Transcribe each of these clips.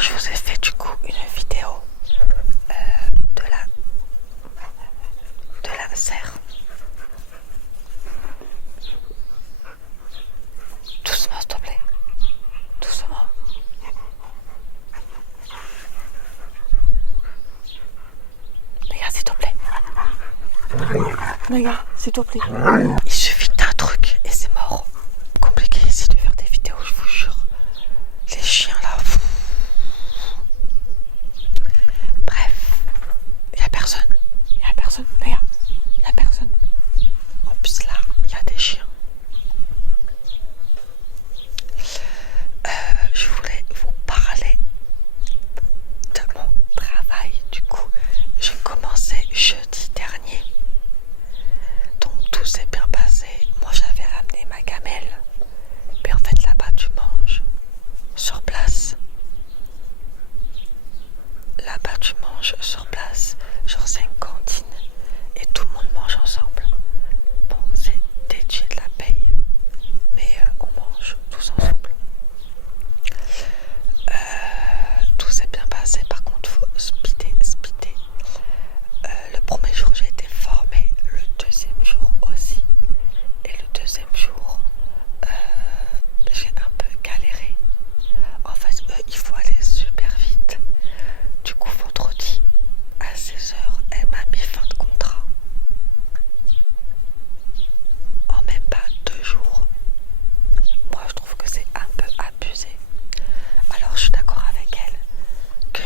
je vous ai fait du coup une vidéo de la serre. Doucement, s'il te plaît. Doucement. Regarde, s'il te plaît. Regarde, s'il te plaît. Il suffit d'un truc et c'est mort. Compliqué ici de faire des vidéos, je vous jure. Les chiens là. Bref, il n'y a personne. Il n'y a personne. Regarde, il n'y a personne. En plus là, il y a des chiens. Je voulais vous parler de mon travail. Du coup, j'ai commencé jeudi dernier. Donc tout s'est bien passé. Moi j'avais ramené ma gamelle. Puis en fait là-bas tu manges sur place. Là-bas tu manges sur place. Genre c'est une cantine. Et tout le monde mange ensemble. Bon, c'est dédié de la paye. Mais on mange tous ensemble. Tout s'est bien passé. Par contre faut speeder. Le premier jour j'ai été formée. Le deuxième jour aussi. Et le deuxième jour j'ai un peu galéré. En fait il faut aller super vite. Du coup vendredi à 16h elle m'a mis fin de contrat. En même pas 2 jours. Moi je trouve que c'est un peu abusé. Alors je suis d'accord avec elle que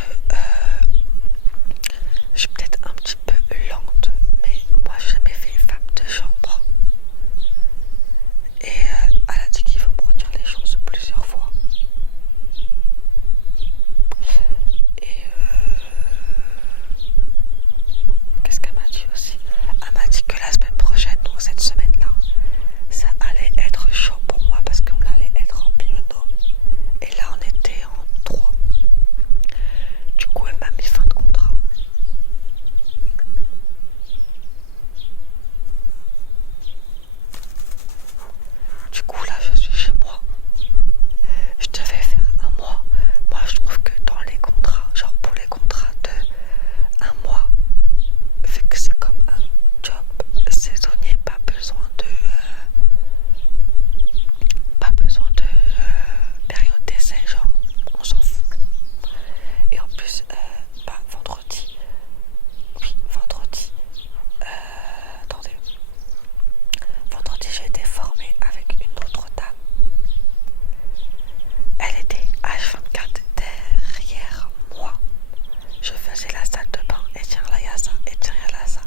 je suis peut-être un petit peu lente, mais moi j'ai jamais fait femme de chambre. Et elle a dit qu'il faut me redire les choses plusieurs fois. Et qu'est-ce qu'elle m'a dit aussi? Elle m'a dit que la semaine prochaine, donc cette semaine-là, ça allait être chaud pour moi parce qu'on allait être en binôme. Et là on était en 3. Du coup elle m'a mis fin de contrat. Du coup là je suis chez moi. Je devais faire un mois. Moi je trouve que dans les contrats, genre pour les contrats de un mois, vu que c'est comme un job saisonnier, pas besoin de période d'essai, genre on s'en fout. Et en plus vendredi, attendez, vendredi j'ai été formée avec une autre dame. Elle était H24 derrière moi. Je faisais la salle de bain et tiens là il y a ça et tiens là ça.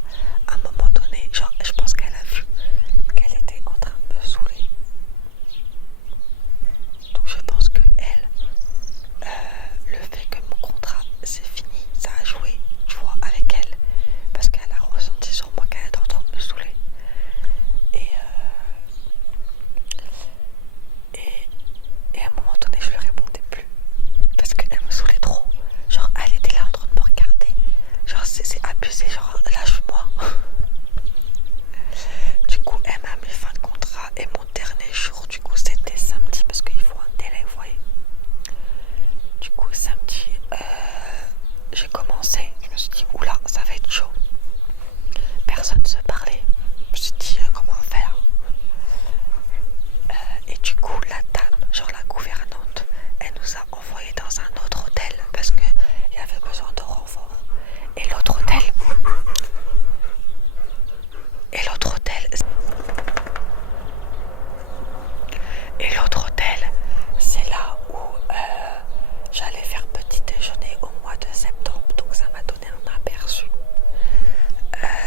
À un moment donné, genre je pense qu'elle a vu qu'elle était en train de me saouler. Donc je pense que elle, le fait que mon contrat c'est fini, ça a joué, tu vois, avec elle. Parce qu'elle a ressenti sur moi qu'elle était en train de me saouler. Et à un moment donné je lui répondais plus. Parce qu'elle me saoulait trop. Genre elle était là en train de me regarder. Genre c'est abusé, genre lâche-moi. Du coup elle m'a mis fin de contrat. Et mon dernier jour du coup c'était samedi. Parce qu'il faut un délai, vous voyez. Du coup samedi j'ai commencé. Je me suis dit oula ça va être chaud. Personne ne se parlait. Je me suis dit comment faire. Et du coup la dame, genre la gouvernante, elle nous a envoyés dans un autre hôtel parce qu'il y avait besoin de renfort. Et l'autre hôtel, c'est là où j'allais faire petit déjeuner au mois de septembre. Donc ça m'a donné un aperçu.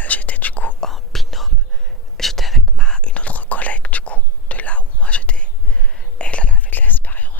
J'étais du coup en binôme. J'étais avec une autre collègue du coup de là où moi j'étais. Elle avait de l'expérience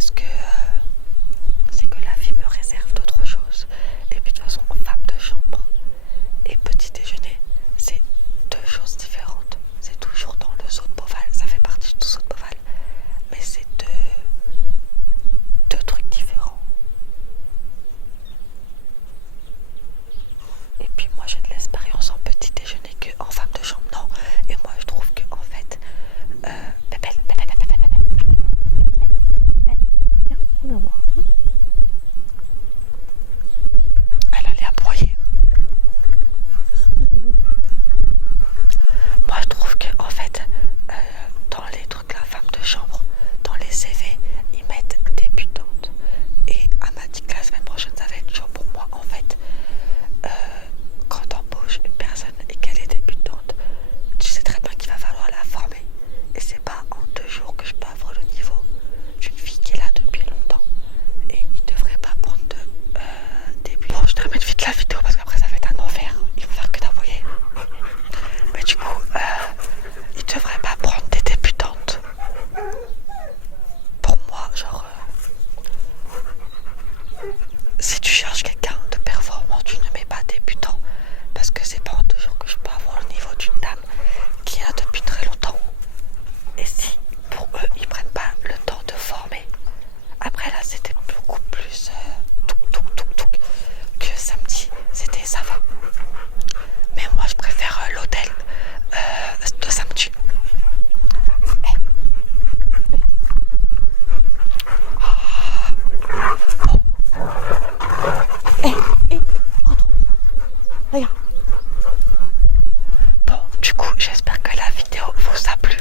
parce que c'est que la vie me réserve d'autres choses. Et puis de toute façon, femme de chambre et petit déjeuner, c'est deux choses différentes. C'est toujours dans le zoo de Beauval, ça fait partie du zoo de Beauval, mais c'est deux trucs différents. Et puis moi j'ai de l'expérience en petit déjeuner que en femme de chambre, non. Et moi je trouve que en fait, elle allait aboyer. Moi je trouve que en fait, dans les trucs la femme de chambre, dans les CV, ils mettent débutante. Et elle m'a dit que la semaine prochaine ça va être chaud pour moi en fait. Quand t'embauches une personne et qu'elle est débutante, tu sais très bien qu'il va falloir la former. Et c'est pas en 2 jours que je peux avoir le niveau d'une fille qui est là depuis longtemps. Et il devrait pas prendre de début. Bon, je termine vite la vidéo parce qu'après ça va être un enfer. Il faut faire que d'envoyer. Mais du coup, il devrait pas prendre des débutantes. Pour moi, genre, si tu cherches quelqu'un de performant, tu ne mets pas débutant. Parce que c'est pas en 2 jours que je peux avoir le niveau d'une dame qui est là depuis très longtemps. Et si pour eux ils prennent pas le temps de former, après là c'était beaucoup plus que samedi, c'était ça va. Mais moi je préfère l'hôtel de samedi. Rentre. Regarde. Bon, du coup, j'espère que la vidéo vous a plu.